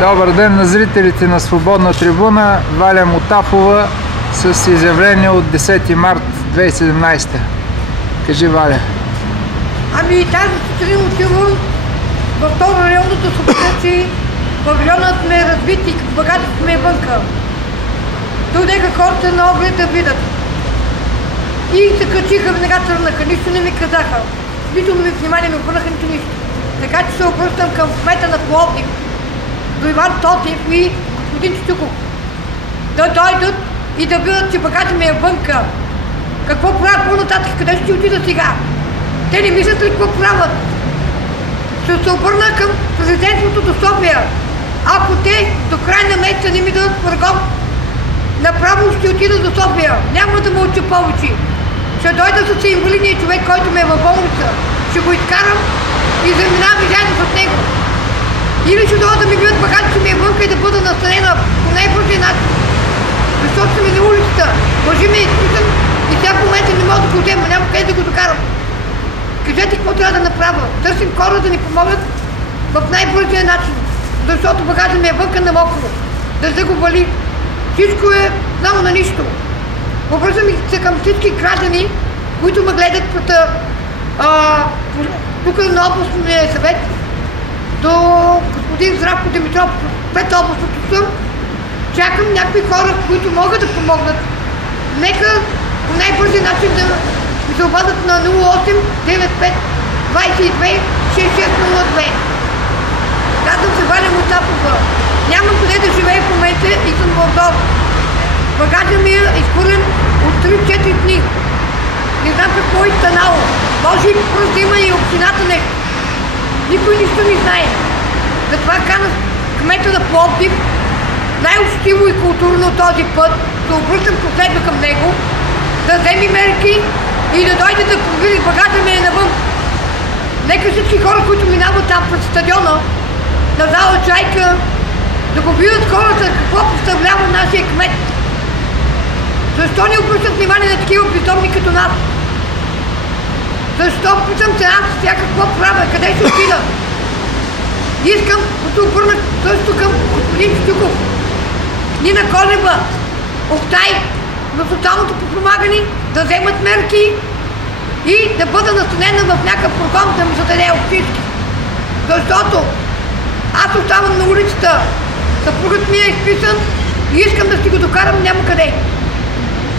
Добър ден на зрителите на Свободна трибуна. Валя Мутафова с изявление от 10 март 2017. Кажи, Валя. Ами тази сутрин отивам във второ районното събитие, павилионът сме разбит и багато сме вънка. Дойдеха хората на оглед да видят. И се качиха, веднага тръгнаха, нищо не ми казаха. Нито ми внимание не обърнаха, нито нищо. Така че се обръщам към кмета на Пловдив, до Иван Тотев и господин Чичуков, да дойдат и да видят, че багата ми е вънка. Какво правят по-нататък, къде ще отида сега? Те не мислят ли какво правят? Ще се обърна към президентството до София. Ако те до края на месеца не ми дадат парагон, направо ще отида до София. Няма да мълча повече. Ще дойда с инвалидния човек, който ме е във болница. Ще го изкарам и заминавам заедно с него. Или ще дойда да ми видят багата, че ми е вънка и да бъда настанена по най-бързия начин. Защото съм и на улицата. Лъжи ме изпитам и сега в момента не мога да го взема, няма къде да го докарам. Кажете какво трябва да направя. Търсим хора да ни помогнат в най-бързия начин. Защото багата ми е вънка на мокро. Да го вали. Всичко е само на нищо. Обръщам се към всички граждани, които ме гледат тук на областния съвет, до господин Здравко Димитров, пред областното съм. Чакам някакви хора, които могат да помогнат. Нека по най-бързи начин да ми се обадят на 08 95 22 6602. Казвам се Валя Мутафова. Нямам къде да живея в момента и съм в дом. Багажа ми е изхвърлен от 3-4 дни. Не знам какво е станало. Може и просто има и общината нещо. Никой нищо не знае. Затова кана кмета на Пловдив, най-учтиво и културно този път, да обръщам последно към него, да вземи мерки и да дойде да провери багажа ми е навън. Нека всички хора, които минават там пред стадиона, на зала Чайка, да го видят хората какво представлява нашия кмет. Защо не обръщат внимание на такива бездомни като нас? Защо питам се аз сега какво правя, къде ще отида? Искам да се обърна също към господин Чичуков, Нина Колева, Октай на социалното подпомагане, да вземат мерки и да бъда настанена в някакъв програм да ми зададе общински. Защото аз оставам на улицата, съпругът ми е изписан и искам да си го докарам няма къде.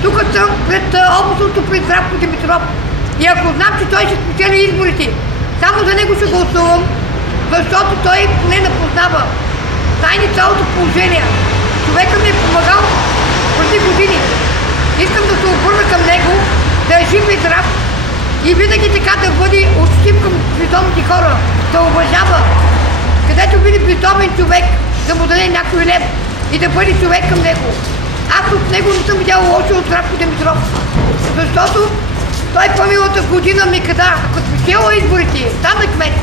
Тук съм пред областното пред Здравко Димитров. И ако знам, че той ще спечели изборите, само за него ще гласувам, защото той поне не познава. Знае ни цялото положение. Човекът ми е помагал преди години. Искам да се обърна към него, да е жив и здрав и винаги така да бъде учтив към бездомните хора, да уважава. Където види бездомен човек, да му даде някой лев и да бъде човек към него. Аз от него не съм видял лошо от Здравко Димитров, защото той по-миналата година ми каза, ако спечела изборите, стана кмет,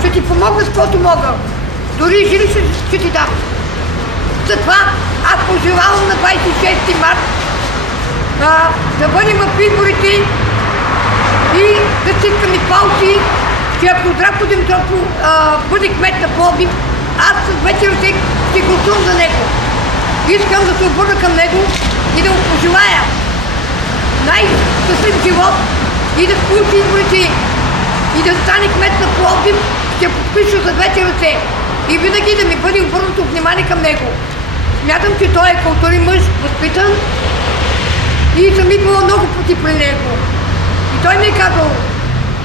ще ти помогна с каквото мога. Дори жилище ще ти дам. Затова аз пожелавам на 26 март да бъдем в изборите и да стискаме палци, че ако Здравко Димитров бъде кмет на Пловдив, аз вечер ще гласувам за него. Искам да се обърна към него и да му пожелая най-щастлив живот и да сключи изборите и да стане кмет на Пловдив, ще подпиша за двете ръце и винаги да ми бъде обърнато внимание към него. Смятам, че той е културен мъж, възпитан и съм идвала много пъти при него. И той ми е казал,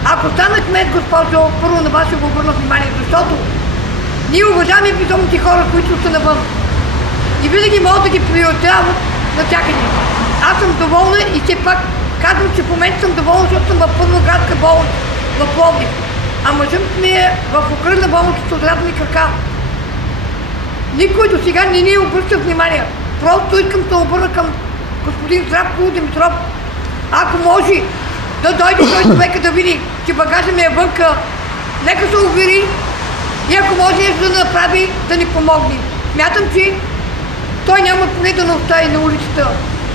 ако стана кмет, госпожо, първо на вас ще го обърна внимание, защото ние уважаваме бездомните хора, които са навън. И винаги могат да ги приоритетяват навсякъде. Аз съм доволна и все пак казвам, че в момента съм доволна, защото съм в Първоградска болница в Пловдив. А мъжът ми е в окръжна болница с отрязани крака. Никой до сега не ни обръща внимание. Просто искам да обърна към господин Здравко Димитров. Ако може да дойде той човека да види, че багажа ми е вънка, нека се увери и ако може нещо да направи, да ни помогне. Смятам, че той няма поне да не остави на улицата.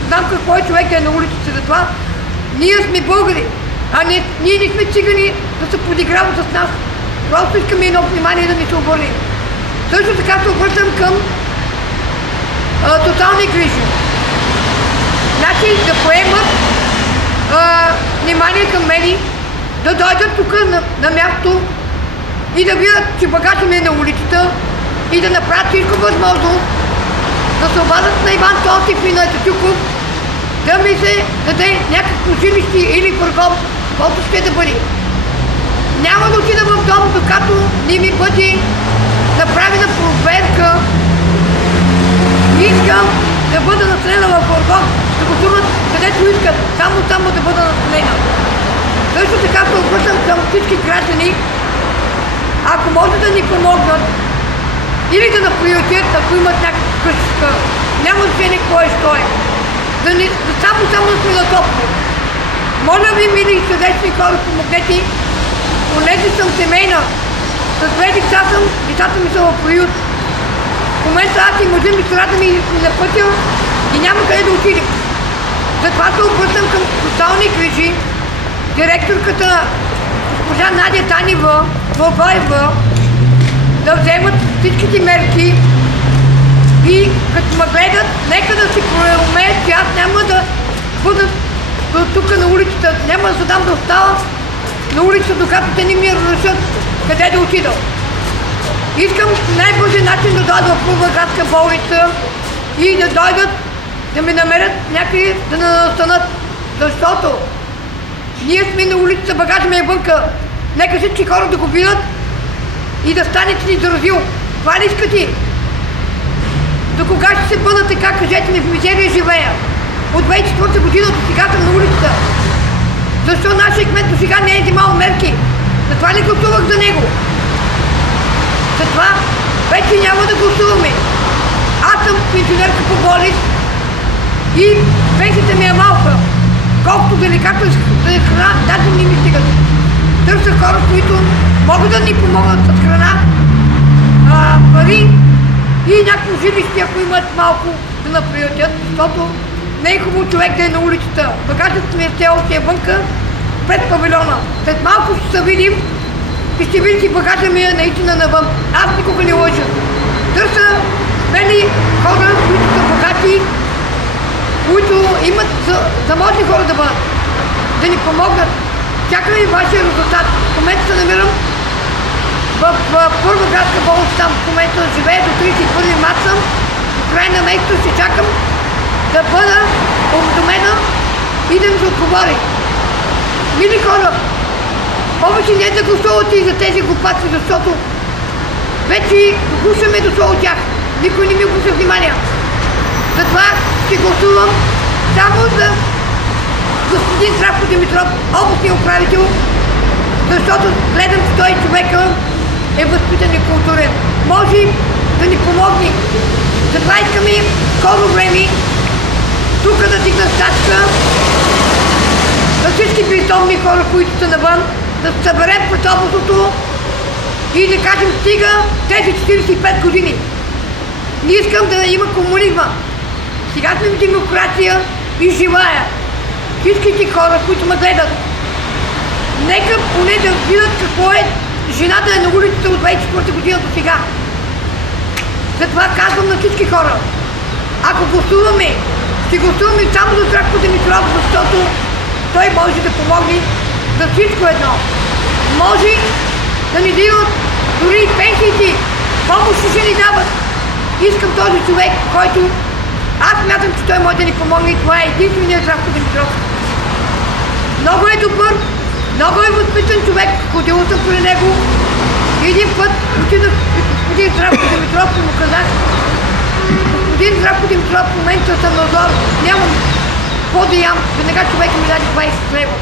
Знам какво е човек да е на улицата, затова ние сме българи, а ние не сме цигани да се подиграват с нас. Просто искаме едно внимание да ни се обърне. Също така се обръщам към тотални грижи. Значи да поемат внимание към мен, да дойдат тук на място и да видят, че багажа ми е на улицата и да направят всичко възможно, да се обадят на Иван Тонтев и на Тютюков, да ми се даде някакво жилище или фургон, който ще да бъде. Няма да отида в дом, докато не ми бъде направена проверка. Искам да бъда настанена в фургон, да гостуват където искат, само да бъда настанена. Също така се обръщам към всички граждани, ако може да ни помогнат или да наприютят, ако имат някаква къщичка, няма значение кой е, що е. Само да сме на топло. Моля ви, мили сърдечни хора, помогнете. Понеже съм семейна, с 2 деца съм, децата ми са в приют. В момента аз и мъжа ми, сърата ми на пътя и няма къде да отидем. Затова се обръщам към социални грижи, директорката госпожа Надя Танева, Благоева, да вземат всичките мерки и като ме гледат, нека да си проумеят, че аз няма да бъда тук на улицата, няма да дам да остава на улицата, докато те не ми разрешат къде да отида. Искам най-бързия начин да дойда в Първа градска болница и да дойдат да ме намерят някъде да настанат, защото ние сме на улицата, багажа ми е вънка. Нека всички хора да го видят и да станете ни заразил. Това ли искате? До кога ще се бъда така, кажете ми, в мизерия живея? От 2004 година до сега съм на улицата. Защо нашия кмет до сега не е взимал мерки? Затова не гласувах за него. Затова вече няма да гласуваме. Аз съм пенсионерка по болест и пенсията ми е малка. Колкото за лекарствена храна, даже не ми стигат. Търся хора, които могат да ни помогнат с храна, пари и някакво жилище, ако имат малко, да наприютят, защото не е хубаво човек да е на улицата. Багажът ми е все още вънка, пред павилиона. След малко ще се видим и ще видите, багажа ми е наистина навън. Аз никога не лъжа. Търся смели хора, които са богати, които имат заможни хора да бъдат, да ни помогнат. Чакаме и вашия резултат. В момента се намирам в Първа градска болница, там в момента живея до 31 март съм. В край на месеца ще чакам да бъда уведомена и да ми се отговори. Мили хора, повече не да гласувате и за тези глупаци, защото вече слушаме дошло от тях. Никой не ми обръща внимание. Затова ще гласувам само за господин Здравко Димитров, областния управител, защото гледам, че той човека е възпитан и културен. Може да ни помогне. Затова искаме скоро време тук да дигна стачка за всички бездомни хора, които са навън, да се съберем пред областното и да кажем стига тези 45 години. Не искам да има комунизма. Сега сме в демокрация и желая всичките хора, които ме гледат, нека поне да видят какво е жената е на улицата от 24 година до сега. Затова казвам на всички хора, ако гласуваме, ще гласуваме само за Здравко Димитров, защото той може да помогне за всичко едно. Може да ни дадат дори и пенсиите, помощи ще ни дават. Искам този човек, който аз смятам, че той може да ни помогне и това е единственият Здравко Димитров. Много е добър, много е възпитан човек, ходила съм при него. Един път отидах при господин Здравко Димитров и му казах: господин Здравко Димитров, в момента съм на зор, нямам какво да ям, веднага човек ми даде 20 лева.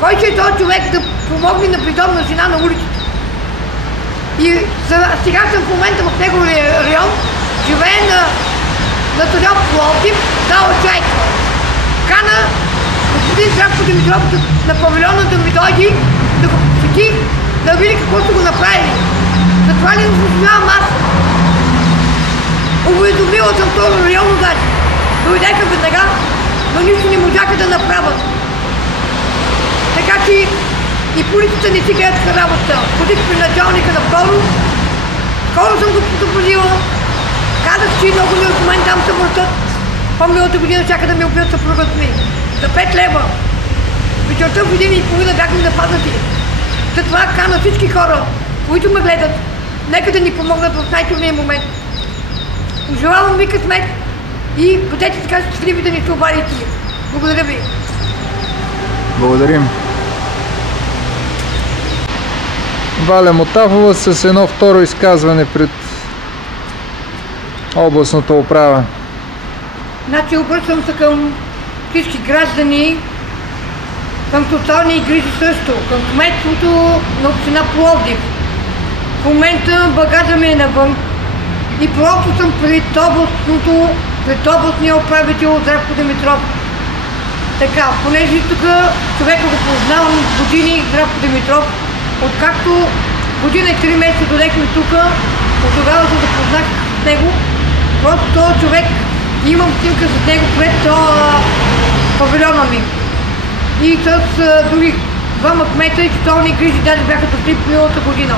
Кой ще е този човек да помогне на бездомна жена на улицата? И сега съм в момента в неговия район, живее на стадион Пловдив, дала чайка. Кана господин Здравко Димитров на павилиона да ми дойде, да го посети, да види какво са го направили. Затова ли заслужавам аз? Уведомила съм този район даже. Дойдеха веднага, но нищо не можаха да направят. Така че и полицията не си гледаха работа. Ходих при началника на второ. Скоро съм го данъци, много ми от мен там се въртат. По-миналата година чака да ми убият съпругът ми. За 5 лева. Вечерта в 1,5 бяхме нападнати. Затова кана всички хора, които ме гледат, нека да ни помогнат в най-трудния момент. Пожелавам ви късмет и бъдете така щастливи да ни се обадите. Благодаря ви. Благодарим. Валя Мотафова с едно второ изказване пред областната управа. Значи обръщам се към всички граждани, към социални грижи също, към кметството на община Пловдив. В момента багажа ми е навън и просто съм пред областния управител Здравко Димитров. Така, понеже тук човека го познавам години, Здравко Димитров, откакто година и 3 месеца дойдехме тук, от тогава се запознах с него. Просто този човек, имам снимка с него пред павилиона ми. И с други двама кмета и социални грижи даже бяха дошли миналата година.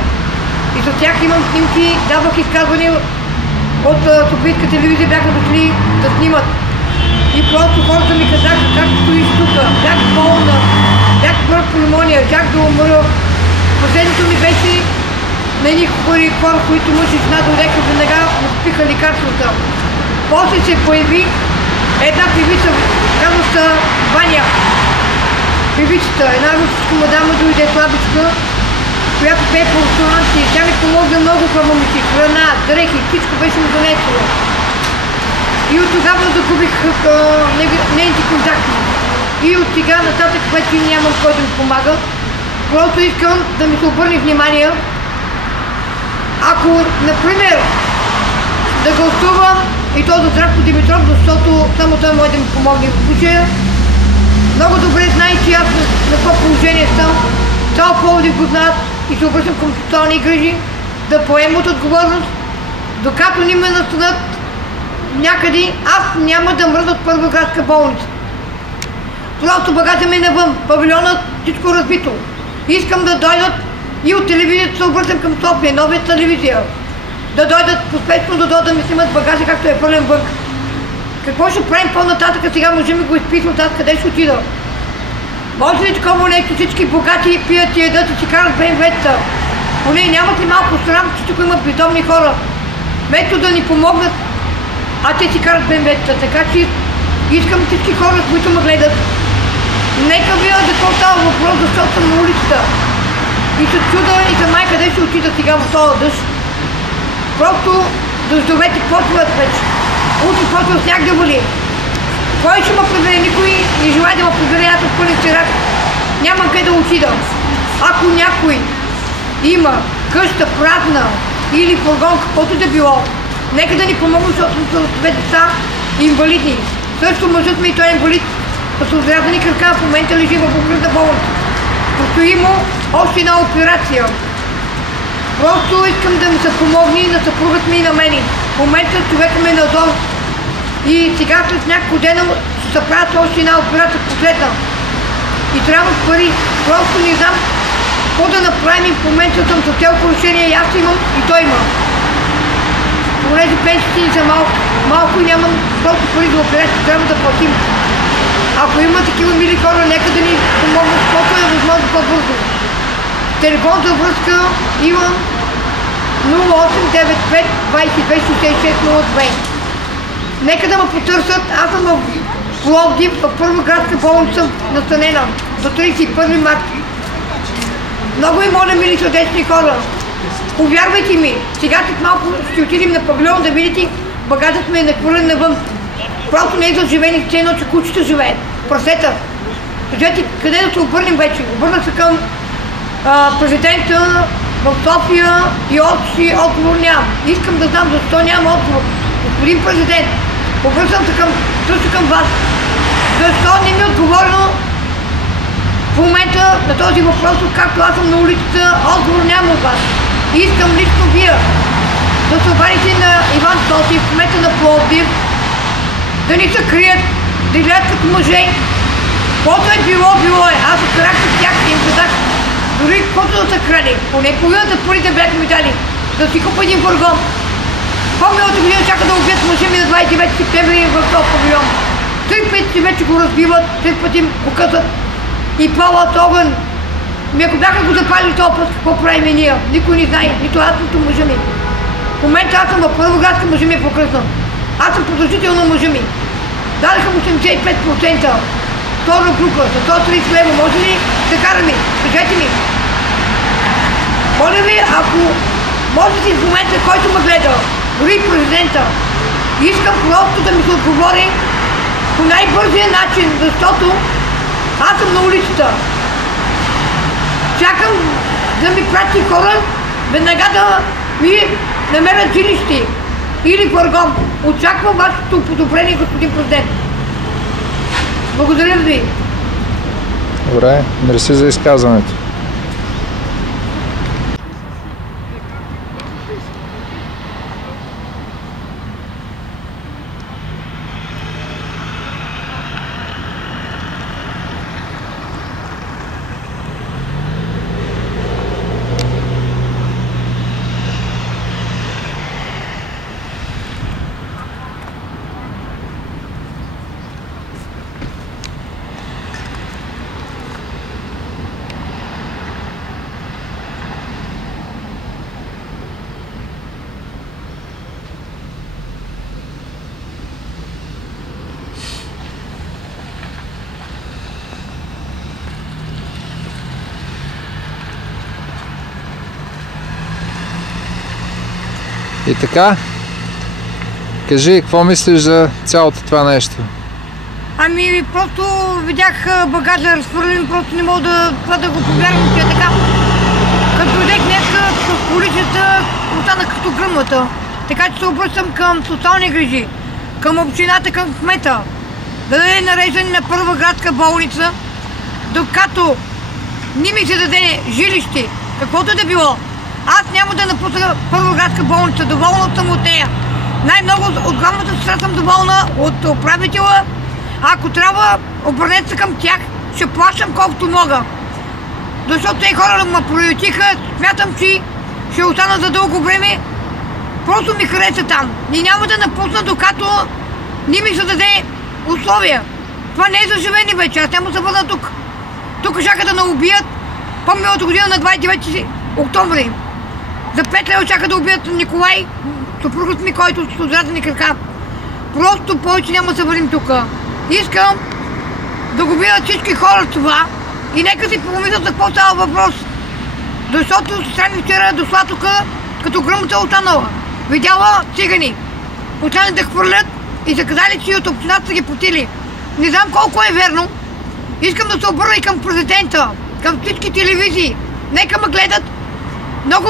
И с тях имам снимки, давах изказвания от Софийска телевизия, бяха дошли да снимат. И просто хората ми казаха как стоиш тук, бях болна, бях с пневмония, бях да умра. Последното ми беше на едни хора, които мъж и жена дойдеха веднага, му спиха лекарствата. После се появи една певица, казва се Ваня. Певицата, една русичка мадама дойде слабичка, която пее по ресторанти. Тя ми помогна много хора ми си, храна, дрехи, всичко беше ми донесло. И от тогава загубих нейните контакти. И от сега нататък вече нямам кой да ми помага. Просто искам да ми се обърне внимание. Ако, например, да гласувам и то за Здравко Димитров, защото само той може да ми помогне в случая. Много добре знае, че аз на това положение съм. Цял Пловдив го знаят и се обръщам към социални грижи да поемат отговорност, докато ни ме настанат някъде, аз няма да мръда от Първа градска болница. Просто багажа ме навън, павилионът, всичко разбито. Искам да дойдат и от телевизията се обръщам към София, новия телевизия. Да дойдат поспешно, да дойдат да ми снимат багажа, както е пълен бък. Какво ще правим по-нататък, сега може ми го изписват, аз къде ще отида? Може ли такова нещо, всички богати пият и едат и си карат БМВ-та? Поне нямат ли малко срам, че тук имат бездомни хора? Вместо да ни помогнат, а те си карат БМВ-та, така че искам всички хора, които ме гледат, нека видят за какво става въпрос, защото съм на улицата. И се чуда и за май къде ще отида сега в този дъжд. Просто дъждовете почват вече. Утре почва сняг да вали. Кой ще ме прибере? Никой не желая да ме прибере, аз съм пълен сирак. Нямам къде да отида. Ако някой има къща празна или фургон, каквото да било, нека да ни помогне, защото съм с две деца инвалидни. Също мъжът ми, той е инвалид, с отрязани крака, в момента лежи в окръжна болница. Предстои му още една операция. Просто искам да ми се помогне на съпругът ми и на мене. В момента човека ми е надолу. И сега след няколко дена ще се правят още една операция последна. И трябва пари. Просто не знам какво да направим. В момента съм с цяло решение и аз имам и той има. Понеже пенсиите ни са малко и нямам толкова пари за операция, трябва да платим. Ако има такива мили хора, нека да ни помогнат, колко е възможно по-бързо. Телефон за връзка имам 0895 226602. Нека да ме потърсят, аз съм в Пловдив, в Първа градска болница настанена до 31 марта. Много ви моля, мили сърдечни хора, повярвайте ми, сега след малко ще отидем на павилион да видите, багажът ми е нахвърлен навън. Просто не е за живени, все едно, че кучета живеят, прасета. Кажете, къде да се обърнем вече? Обърнах се към президента в София и отговор нямам. Искам да знам защо няма отговор. Господин президент, обръщам се също към вас. Защо не ми е отговорено в момента на този въпрос, както аз съм на улицата, отговор няма от вас. Искам лично вие да се обадите на Иван Тотев, кмета на Пловдив, да ни се крият, да гледат като мъже. Каквото е било, било е. Аз се карах с тях и им казах, дори каквото да са крали, поне половината парите бяха ми дали, да си купа един фургон. По-миналата година чака да убият мъжа ми на 29 септември в този павилион. 3 пъти вече го разбиват, 3 пъти го късат и палят огън. Ако бяха го запалили този път, какво правим ние? Никой не знае, нито аз, нито мъжа ми. В момента аз съм в Първоградска, мъжа ми е покръснат. Аз съм продължител на мъжа ми. Дадаха му 85%. Втора група, за 130 лева. Може ли да караме? Кажете ми. Моля ви, ако можете в момента, който ме гледа, дори президента, искам просто да ми се отговори по най-бързия начин, защото аз съм на улицата. Чакам да ми прати хора, веднага да ми намерят жилище или въргом. Очаквам вашето подобрение, господин президент. Благодаря ви. Добре, мерси за изказването. И така, кажи, какво мислиш за цялото това нещо? Ами, просто видях багажа разхвърлен, просто не мога да го повярвам, че е така. Като дойдех днес с полицията, останах като гръмната. Така че се обръщам към социални грижи, към общината, към кмета, да даде нареждане на Първоградска болница, докато не ми се даде жилище, каквото да било. Аз няма да напусна Първоградска болница, доволна съм от нея. Най-много от главната сестра съм доволна, от управителя. Ако трябва, обърнете се към тях, ще плащам колкото мога. Защото тези хора ме приютиха, смятам, че ще остана за дълго време. Просто ми хареса там. И няма да напусна, докато не ми се даде условия. Това не е за живеене вече, аз няма да се върна тук. Тук чака да ме убият. По-миналата година на 29 октомври. За 5 лева чака да убият Николай, съпругът ми, който с отзадени крака. Просто повече няма да се върнем тук. Искам да го видят всички хора това и нека си помислят за какво става въпрос. Защото сестра ми вчера дошла тук, като гръмата останала. Видяла цигани. Почнали да хвърлят и са казали, че от общината са ги потили. Не знам колко е верно. Искам да се обърна и към президента, към всички телевизии. Нека ме гледат. Много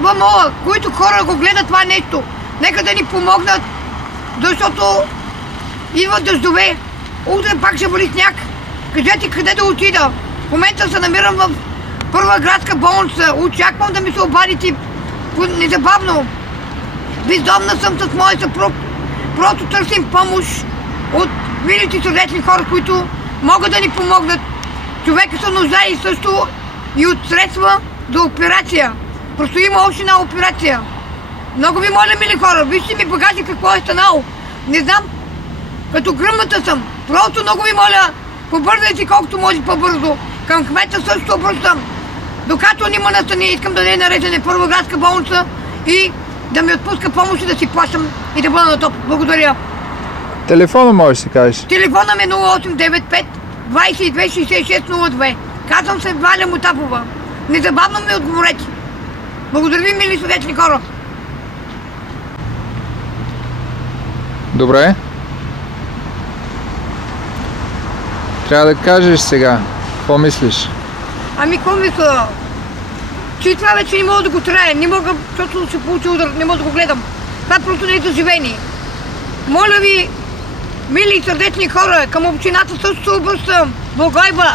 въмола, които хора го гледат това нещо. Нека да ни помогнат, защото идват дъждове. Утре пак ще вали сняг. Кажете къде да отида. В момента се намирам в Първоградска болница. Очаквам да ми се обадите незабавно. Бездомна съм с моя съпруг. Просто търсим помощ от милите сърдечни хора, които могат да ни помогнат. Човека се нуждае също и от средства за операция. Просто има още една операция. Много ви моля, мили хора, вижте ми багажи какво е станало. Не знам, като гръмната съм. Просто много ви моля, побързайте колкото може по-бързо. Към кмета също обръщам. Докато няма настани, искам да не е нареждане Първоградска болница и да ми отпуска помощ и да си плащам и да бъда на топ. Благодаря. Телефона можеш да си кажеш. Телефона ми е 0895 226602. Казвам се Валя Мутафова. Незабавно ми отговорете. Благодаря ви, мили сърдечни хора. Добре. Трябва да кажеш сега. Какво мислиш? Ами, какво мисля? Че това вече не мога да го трая. Не мога, защото ще получи удар. Не мога да го гледам. Това просто не е за живение. Моля ви, мили сърдечни хора, към общината също се обръщам. Благойба,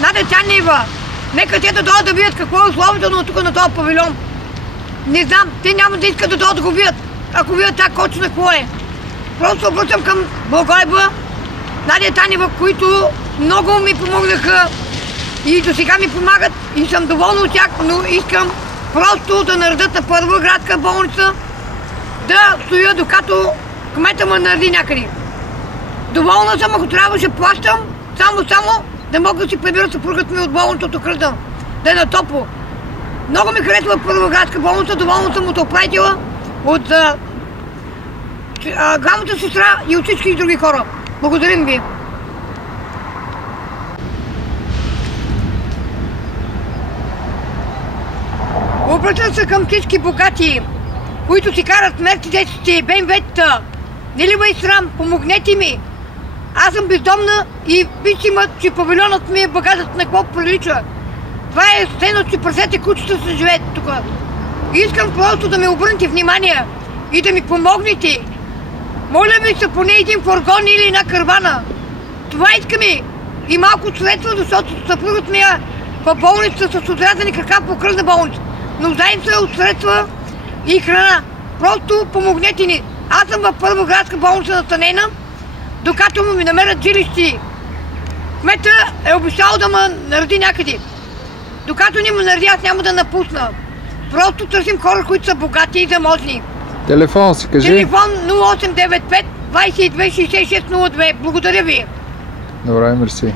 Надя Тянева. Нека те да дойдат да видят какво е условието на тук на този павилион. Не знам, те няма да искат да дойдат да го видят. Ако видят така кочина какво е. Просто обръщам към Благойба, Надя Танева, които много ми помогнаха и до сега ми помагат и съм доволна от тях, но искам просто да наредят на Първоградска болница да стоя докато кмета ме нареди някъде. Доволна съм, ако трябваше плащам, само да мога да си прибира съпругът ми от болницата от Окръжна, да е на топло. Много ми харесва Първоградска болница, доволна съм от управителя, от главната сестра и от всички други хора. Благодарим ви. Обръщам се към всички богати, които си карат мерцедесите, БМВ-та. Не ли ме е срам? Помогнете ми! Аз съм бездомна и вижте, че павилионът ми е багажът на какво прилича. Това е сцена, че прасете кучета се живеят тук. Искам просто да ме обърнете внимание и да ми помогнете. Моля ви се поне един фургон или една карвана. Това искаме. И малко средства, защото съпругът ми е в болница с отрязани крака по Окръжна болница. Нуждаем се от средства и храна. Просто помогнете ни. Аз съм в Първоградска болница настанена, докато ми намерят жилище. Кмета е обещал да ме нареди някъде. Докато не ме нареди, аз няма да напусна. Просто търсим хора, които са богати и заможни. Телефон си кажи. Телефон 0895 22 66 02. Благодаря ви. Добре, мерси.